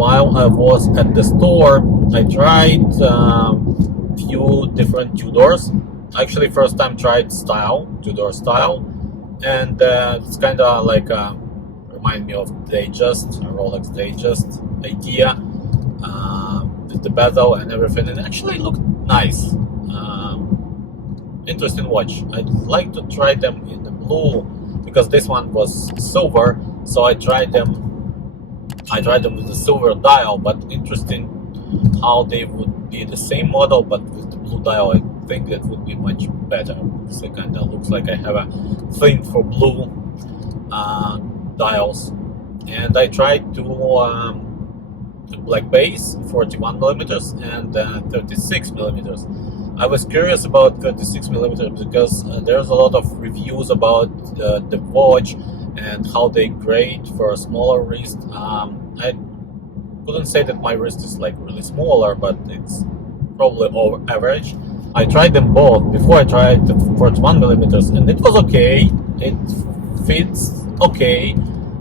while I was at the store, I tried few different Tudors. Actually, first time tried Tudor style, and it's kind of like remind me of Datejust, Rolex Datejust idea, with the bezel and everything. It actually looked nice. Interesting watch. I'd like to try them in the blue because this one was silver, so I tried them with the silver dial, but interesting how they would be the same model but with the blue dial. I think that would be much better. So it kind of looks like I have a thing for blue dials. And I tried two Black Bays, 41 millimeters and 36 millimeters. I was curious about 36 millimeters because there's a lot of reviews about the watch and how they grade for a smaller wrist. I couldn't say that my wrist is like really smaller, but it's probably over average. I tried them both before. I tried the 41 millimeters and it was okay. It fits okay.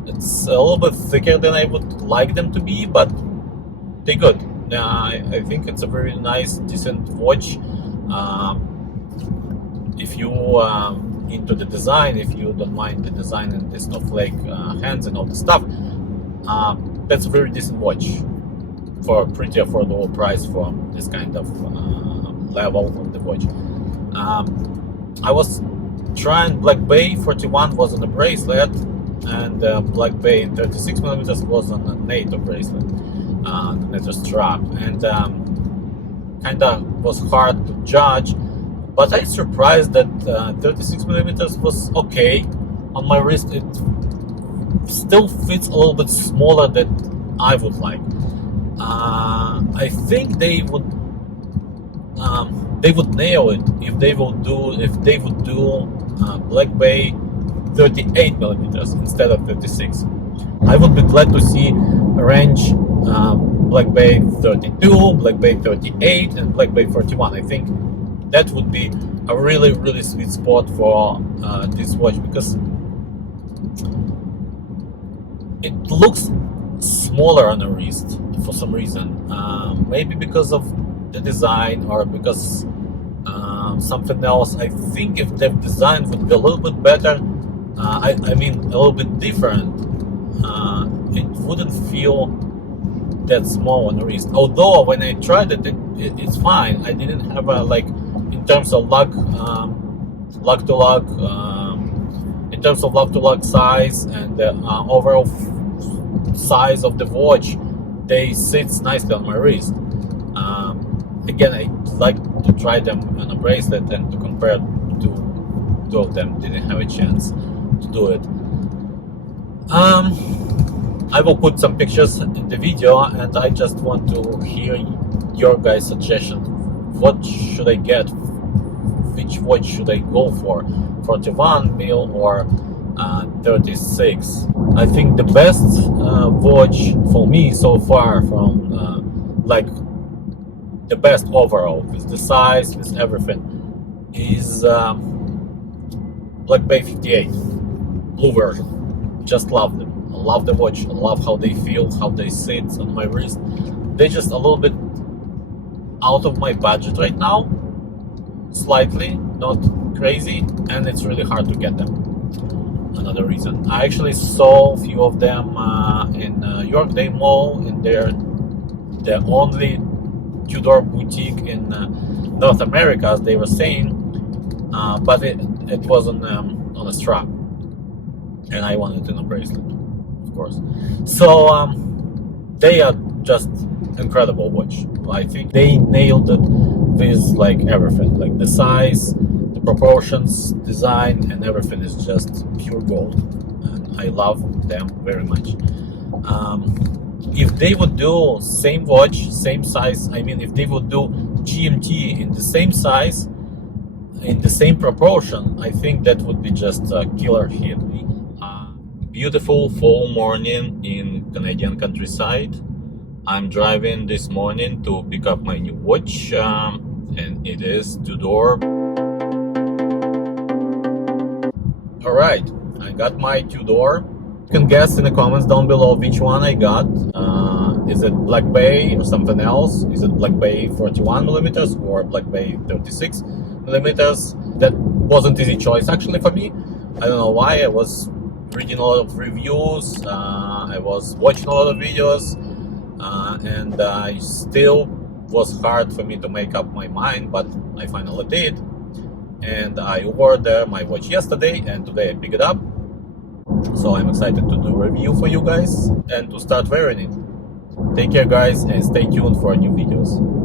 It's a little bit thicker than I would like them to be, but they're good. I think it's a very nice, decent watch. If you into the design, if you don't mind the design and the snowflake hands and all the stuff, that's a very decent watch for a pretty affordable price for this kind of level of the watch. I was trying Black Bay 41 was on a bracelet, and Black Bay in 36 millimeters was on a NATO bracelet, the NATO strap, and kind of was hard to judge. But I'm surprised that 36 millimeters was okay on my wrist. It still fits a little bit smaller than I would like. I think they would nail it if they would do Black Bay 38 millimeters instead of 36. I would be glad to see a range Black Bay 32, Black Bay 38, and Black Bay 41. I think that would be a really, really sweet spot for this watch because it looks smaller on the wrist for some reason. Maybe because of the design or because something else. I think if the design would be a little bit better, I mean a little bit different, it wouldn't feel that small on the wrist. Although when I tried it, it's fine. I didn't have a in terms of lug to lug, in terms of lug to lug size and the overall size of the watch, they sit nicely on my wrist. Again, I like to try them on a bracelet and to compare to two of them. Didn't have a chance to do it. I will put some pictures in the video, and I just want to hear your guys' suggestions. What should I get? Which watch should I go for? 41 mil or 36? I think the best watch for me so far, from the best overall with the size, with everything, is Black Bay 58 blue version. Just love them. I love the watch. I love how they feel, how they sit on my wrist. They're just a little bit out of my budget right now, slightly, not crazy, and it's really hard to get them. Another reason. I actually saw a few of them in York Day Mall, in the only Tudor boutique in North America, as they were saying, but it was on a strap, and I wanted it in a bracelet, of course. So they are just incredible watch. I think they nailed it with everything, the size, the proportions, design, and everything is just pure gold, and I love them very much. If they would do same watch, same size, I mean if they would do GMT in the same size, in the same proportion, I think that would be just a killer hit. Beautiful fall morning in Canadian countryside. I'm driving this morning to pick up my new watch, and it is Tudor. Alright, I got my Tudor. You can guess in the comments down below which one I got. Is it Black Bay or something else? Is it Black Bay 41 millimeters or Black Bay 36 millimeters? That wasn't easy choice actually for me. I don't know why. I was reading a lot of reviews, I was watching a lot of videos, and it still was hard for me to make up my mind, but I finally did. And I ordered my watch yesterday, and today I picked it up. So I'm excited to do a review for you guys and to start wearing it. Take care guys, and stay tuned for new videos.